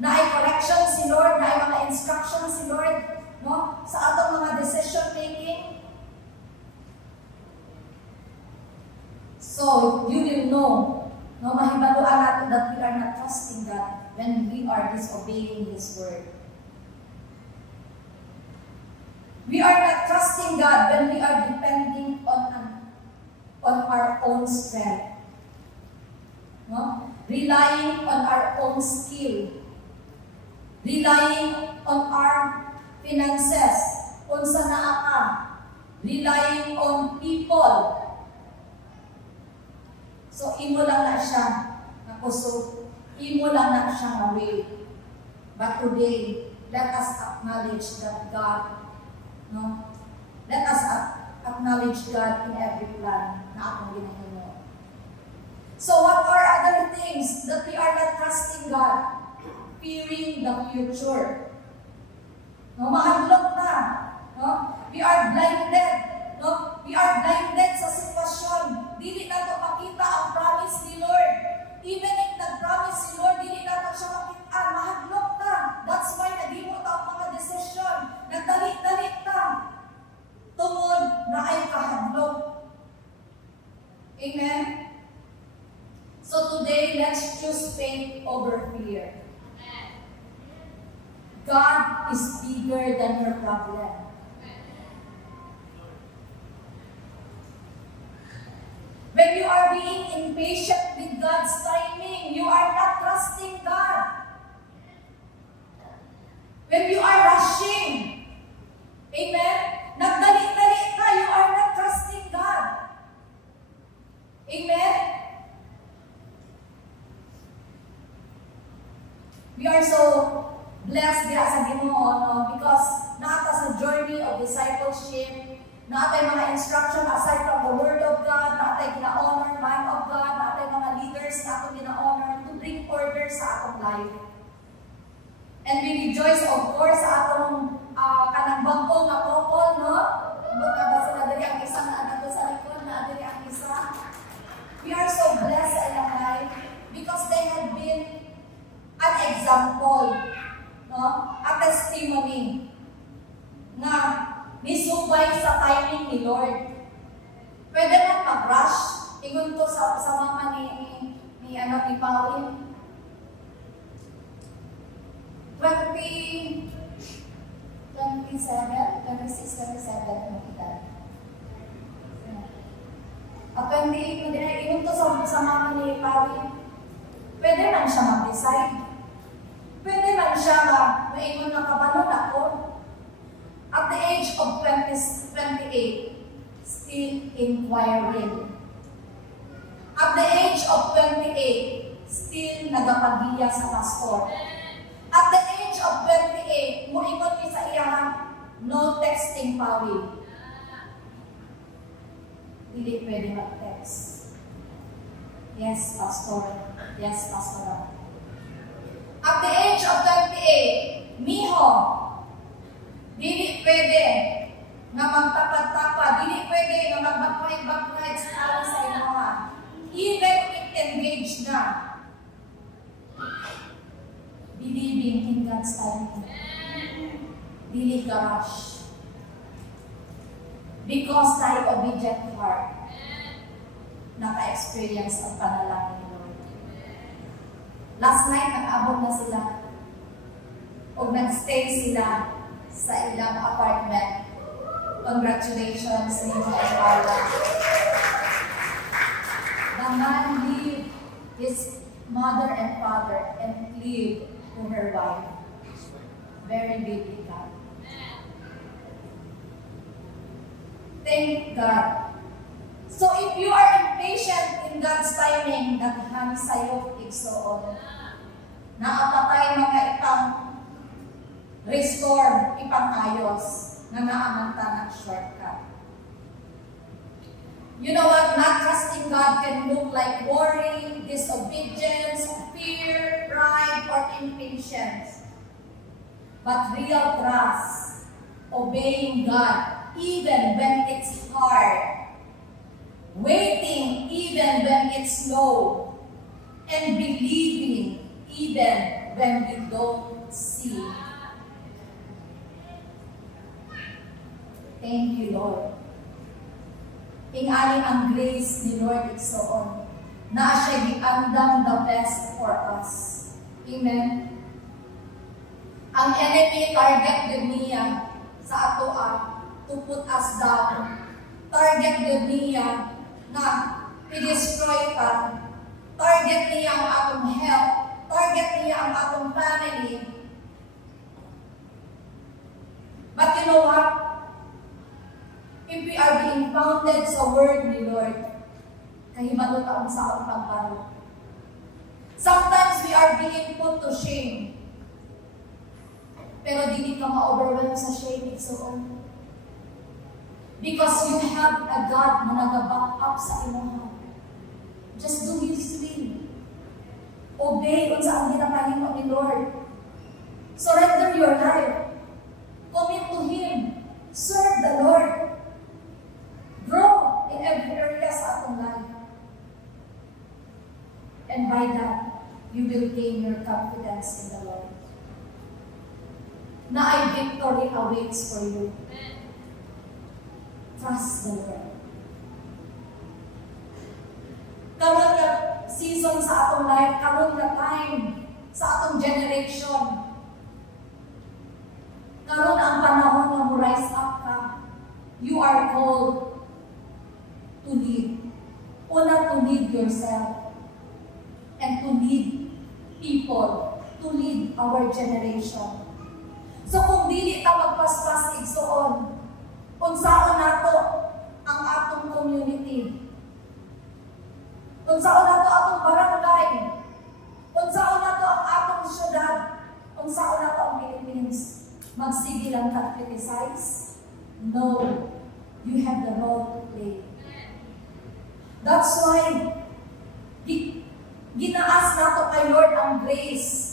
na ay correction si Lord, na ay mga instruction si Lord, no? Sa atong mga decision making. So, you will know, no, mahibaluan natin that we are not trusting God when we are disobeying His word. We are not trusting God when we are depending on our own strength. No? Relying on our own skill. Relying on our finances. Unsa naa ka. Relying on people. So, imo lang na siya na kusog. Imo lang na siya na way. But today, let us acknowledge that God, no? Let us acknowledge God in every plan na akong ginahimo. So, what are other things that we are not trusting God? Fearing the future. No, mahadlok na. No? We are blinded. No? We are blinded sa sitwasyon. Dili na ito makita ang promise ni Lord. Even if nag-promise si Lord, dili na ito siya makita. Mahadlok na. That's why nagimot ang mga desisyon. Nagdali-dali na. Tungod na ay kahadlok. Amen? So today, let's choose faith over fear. God is bigger than your problem. When you are being impatient with God's timing, you are not trusting God. When you are rushing, amen? Nagdali-dali ka, you are not trusting God. Amen? We are so blessed diha sa Ginoo, no? Because naata sa journey of discipleship, naatay mga instruction aside from the Word of God, naatay gina-honor mind of God, naatay mga leaders na atong gina-honor to bring order sa atong life. And we rejoice, of course, sa atong kanang bangko nga couple, no? Buka ba sila dali ang isang anak ko sa likod, na dali ang isa? We are so blessed sa ilang life because they have been an example, no? A testimony na nisubay sa timing ni Lord. Pwede na mag-rush. Ingon to sa mama ni Pauline. 26, 27 ang edad. 28 mo din ay ingon to sa mama ni Pauline. Pwede man siya mag-decide. Pwede man siya maingon na kabalon ako. At the age of 28, still inquiring. At the age of 28, still nagapagiya sa pastor. At the age of 28, muingon mi sa iya, no texting Pauline. Hindi pwede mag-text. Yes, pastor. Yes, pastor. At the age of 28, Miho, dili pwede na magtapad-tapad, dili pwede na mag-backlight sa sa inuha. Even if engaged na, believing in God's timing. Dili ka rush. Because tayo obedient heart, naka-experience ang panalangin ni Lord. Last night, nag-abot na sila o nag-stay sila sa ilang apartment. Congratulations, Nino and Paula. The man leave his mother and father and leave to her wife. Very biblical. Thank God. So if you are impatient in God's timing, daghan sa'yo igsoon. Naapatay mga ipang restore, ipang ayos, na naamanta ng shortcut. You know what? Not trusting God can look like worry, disobedience, fear, pride, or impatience. But real trust, obeying God even when it's hard, waiting even when it's slow, and believing even when we don't see. Thank you, Lord. Ingali ang grace ni Lord igsoon, na siya giandam the best for us. Amen. Ang enemy target din niya sa ato to put us down. Target din niya na i-destroy ka. Target niya ang atong health. Target niya ang atong family. But you know what? If we are being founded sa word ni Lord, kahimalo taon sa atong pagparo. Sometimes we are being put to shame. Pero di ka ma-overwhelm sa shame, igsoon. Because you have a God na nag-back up sa imong. Just do His will. Obey kung saan ginapahimo ni Lord. Surrender your life. Commit to Him. Serve the Lord. Grow in every area sa atong life. And by that, you will gain your confidence in the Lord. Na ay victory awaits for you. Trust the Lord. Karon na season sa atong life, karon na time sa atong generation. Karon ang panahon na mo rise up ka. You are called to lead. Una, to lead yourself. And to lead people. To lead our generation. So kung dili ta magpaspas igsoon, unsaon nato ang atong community? Unsaon nato atong barangay? Unsaon nato ang atong syudad? Unsaon nato ang Philippines? Magsige lang ta criticize? No. You have the role to play. That's why ginaas nato kay Lord ang grace.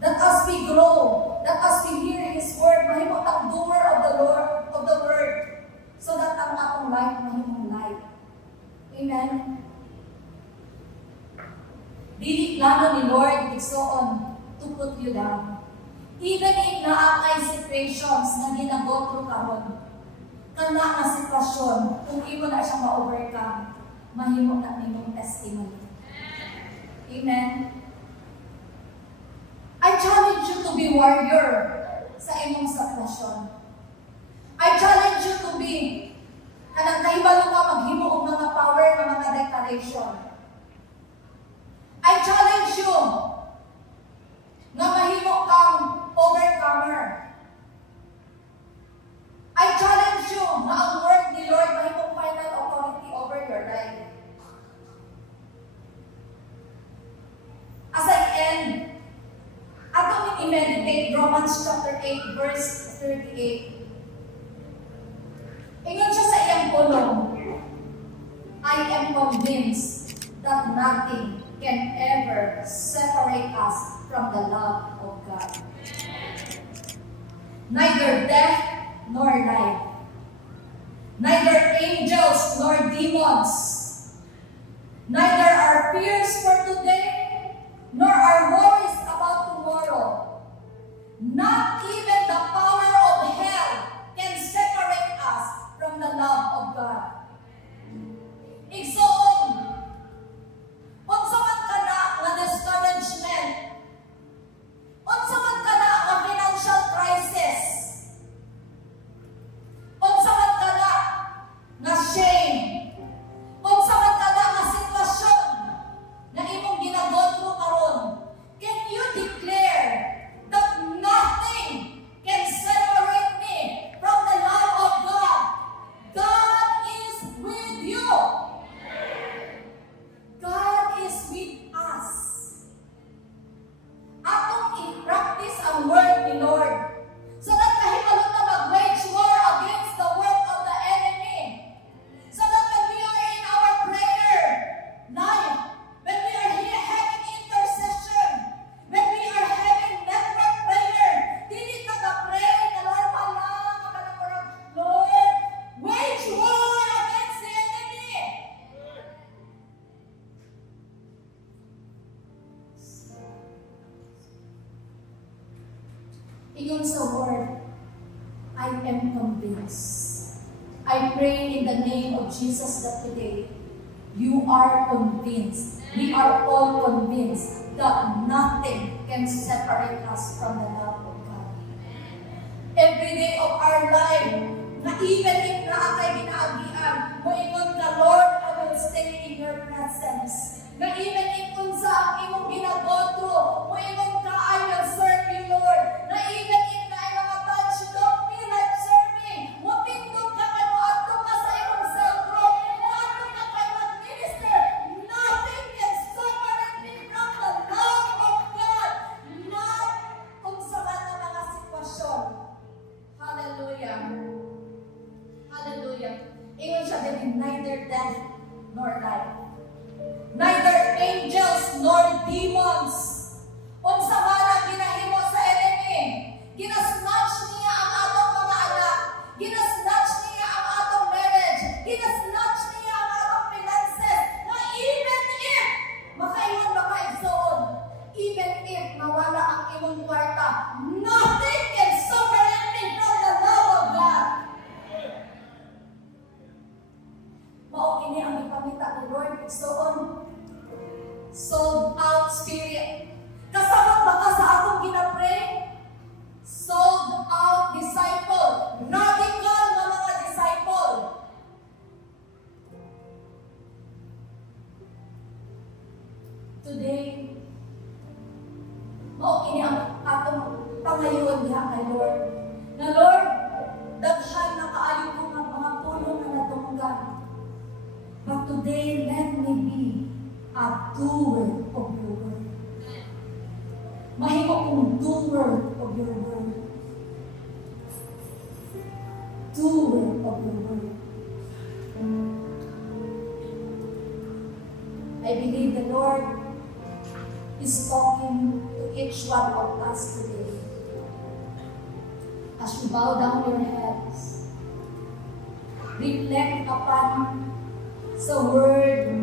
That as we grow, that as we hear His word, mahimot ang doer of the Lord, of the word, so that ang atong life mahimong life. Amen. Dili plano ni Lord igsoon to put you down. Even in naangay situations na ginago through karon, kana nga sitwasyon, kung imo na siyang ma-overcome, mahimo na nimong testimony. Amen. I challenge you to be warrior sa imong sitwasyon. I challenge you to be kanang kahibalo ka maghimo og mga power ng mga declaration. I challenge you na mahimo kang overcomer. I challenge you na ang word ni Lord mahimong final authority over your life. As I end, ato i-meditate Romans chapter 8 verse 38. Ingon siya sa iyang pulong, I am convinced that nothing can ever separate us from the love of God. Neither death nor life, neither angels nor demons, neither our fears for today, nor our worries about tomorrow, not even the power of hell can separate us from the love of God. Igsoon, unsa man kana nga discouragement, unsa man kana nga financial crisis, unsa man kana nga shame, unsa man kana nga sitwasyon na imong ingon sa word, I am convinced. I pray in the name of Jesus that today, you are convinced. We are all convinced that nothing can separate us from the love of God. Every day of our life, na even if naakay ginaagian, moingon ka, Lord, I will stay in your presence. Na even if unsa ang imong ginagotro, moingon ka, I will serve you, Lord. Na even if na ay mga touch, don't feel like serving. Mutindog ka kayo, ato ka sa imong self-growth. Ato ka kayo mag-minister. Nothing can separate me from the love of God. Not kung sa mga sitwasyon. Hallelujah. Hallelujah. Ingon siya din, neither death nor life. Neither angels nor demons. Unsa man ang ginahimo sa enemy. Ginasnatch niya ang atong mga anak. Ginasnatch niya ang atong marriage. Ginasnatch niya ang atong finances. Na even if makaingon makaigsoon, even if mawala ang imong kwarta, nothing can separate me from the love of God. Mao ini ang ipamita ni Lord igsoon. Sold out spirit. Kasama ba ka sa atong ginapray? Sold out disciple. Radical na mga disciple. Today, mao ini ang atong pangayoon diha kay Lord. Na Lord, daghan na kaayo ko nga mga puno na natunggan. But today, let me be a doer of your word. Mahimo kong doer of your word. Doer of your word. I believe the Lord is talking to each one of us today. As you bow down your heads, reflect upon sa word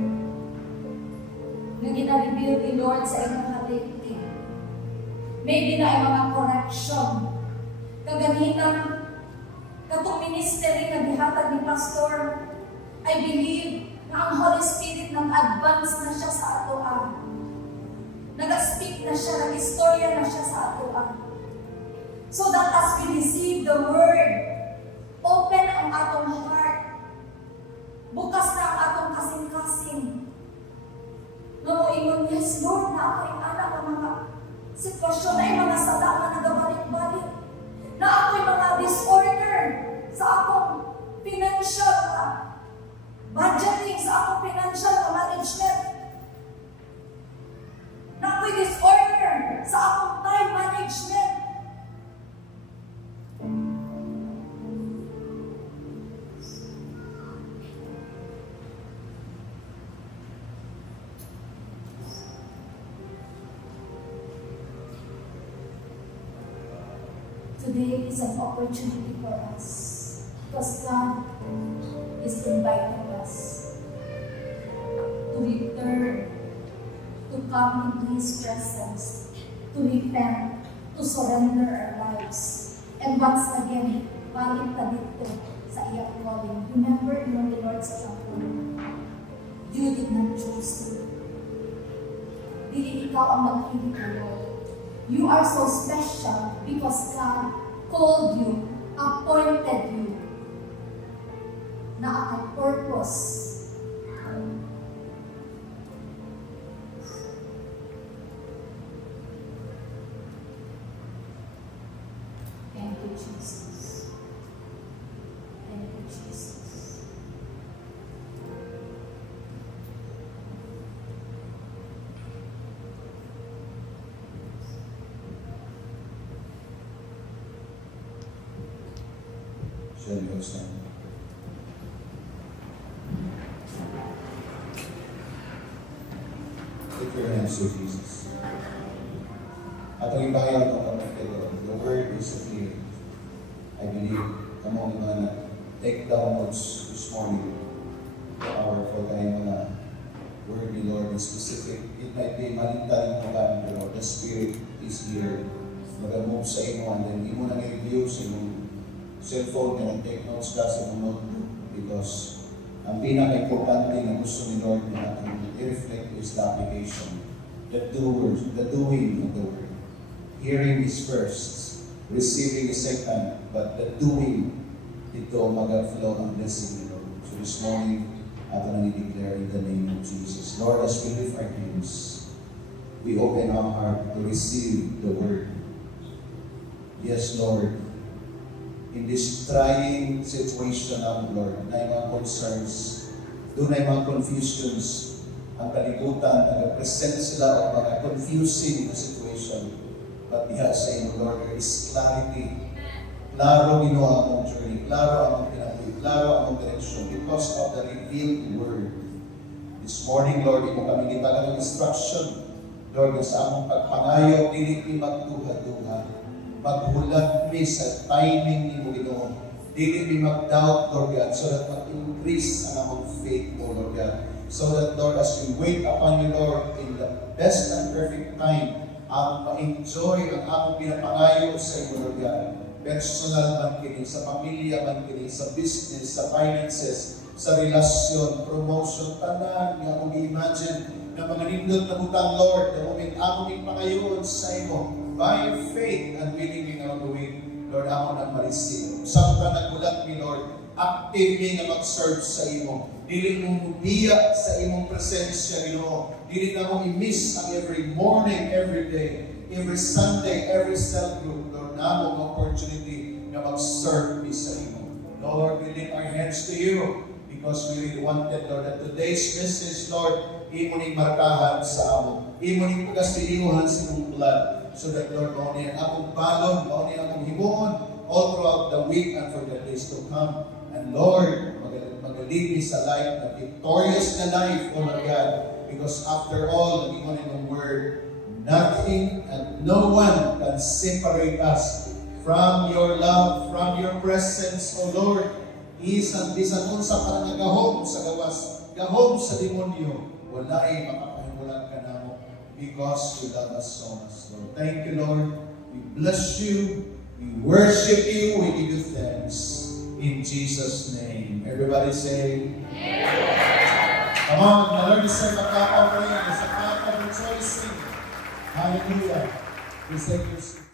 na gina-reveal ni Lord sa inyong halitin. Maybe na ay mga correction. Kaganinan, katong ministry na gihatag ni Pastor, I believe na ang Holy Spirit nag-advance na siya sa atoan. Nag-speak na siya, nag-istorya na siya sa atoan. So that as we receive the word, open ang atong heart. Bukas na ang atong kasing-kasing. Namoingon, yes, Lord, na ako yung anak ng mga sitwasyon ay mga sada na nagabalik-balik. Na ako'y mga disorder sa akong financial budgeting, sa akong financial management. Na ako'y disorder sa akong time management. Today is an opportunity for us because God is inviting us to return, to come into His presence, to repent, to surrender our lives. And once again, balik na dito sa iyang calling. Remember, yung the Lord sa calling. You did not choose to. Dili ikaw ang nagpili ko, Lord. You are so special because God called you, appointed you, na ang purpose. Thank you, Jesus. Thank you, Jesus. Shall we stand? Lift your hands to Jesus. Atong ibayaw itong kapatid, the word is clear. I believe, kamong mga take down notes this morning. Powerful kayo mga word ni Lord is specific. It might be malintan mo kami, pero the Spirit is here mag-move sa imo, and then imo na i-review sa imong cellphone na take notes ka sa imong notebook, because ang pinaka-importante na gusto ni Lord na i-reflect is the application, the doing of the word. Hearing is first, receiving is second, but the doing, ito mag-flow ang blessing ni Lord. So this morning, ato na i-declare in the name of Jesus. Lord, as we lift our hands, we open our heart to receive the word. Yes, Lord, in this trying situation, Lord, na yung mga concerns, doon na yung mga confusions, ang kalibutan, nag-present sila o mga confusing situation. But diha sa inyo, Lord, there is clarity. Klaro ginawa ang journey, klaro ang pinabuhi, klaro ang direction because of the revealed word. This morning, Lord, imo kami gitagan ng instruction. Lord, sa among pagpangayo, dili mi magduha-duha. Maghulat mi sa timing ni mo, Ginoo. Dili mi mag-doubt, Lord God, so that mag-increase ang among faith, O Lord God. So that, Lord, as we wait upon you, Lord, in the best and perfect time, ang ma-enjoy ang among pinapangayo sa iyo, Lord God. Personal man kini, sa pamilya man kini, sa business, sa finances, sa relasyon, promotion, tanan, nga akong i-imagine na mga nindot na butang, Lord, na moment among pangayoon sa iyo, by faith and believing ang gawin, Lord, ako na ma-receive. Samtang nagulat mi, Lord, active mi na mag-serve sa iyo. Dili mo mubiya sa imong presensya, Ginoo. Dili na mo i-miss ang every morning, every day, every Sunday, every cell group, Lord, na mo opportunity na mag-serve mi sa iyo. Lord, we lift our hands to you because we really wanted, Lord, that today's message, Lord, imo ning markahan sa amo. Imo ning pagkasilihuhan sa imong blood. So that, Lord, mao ni ang akong balon, mao ni ang akong himuon all throughout the week and for the days to come. And Lord, mag-lead me sa life, na victorious na life, O Lord God. Because after all, nag-ingon in the word, nothing and no one can separate us from your love, from your presence, O Lord. Bisan unsa para nagahom sa gawas, gahom sa demonyo, wala ay makapahimulan ka namo because you love us so much, Lord. Thank you, Lord. We bless you. We worship you. We give you thanks. In Jesus' name. Everybody say, Amen. Come on, the Lord is saying, magkakaw prayer, is a part of rejoicing. Hallelujah. Please take your seat.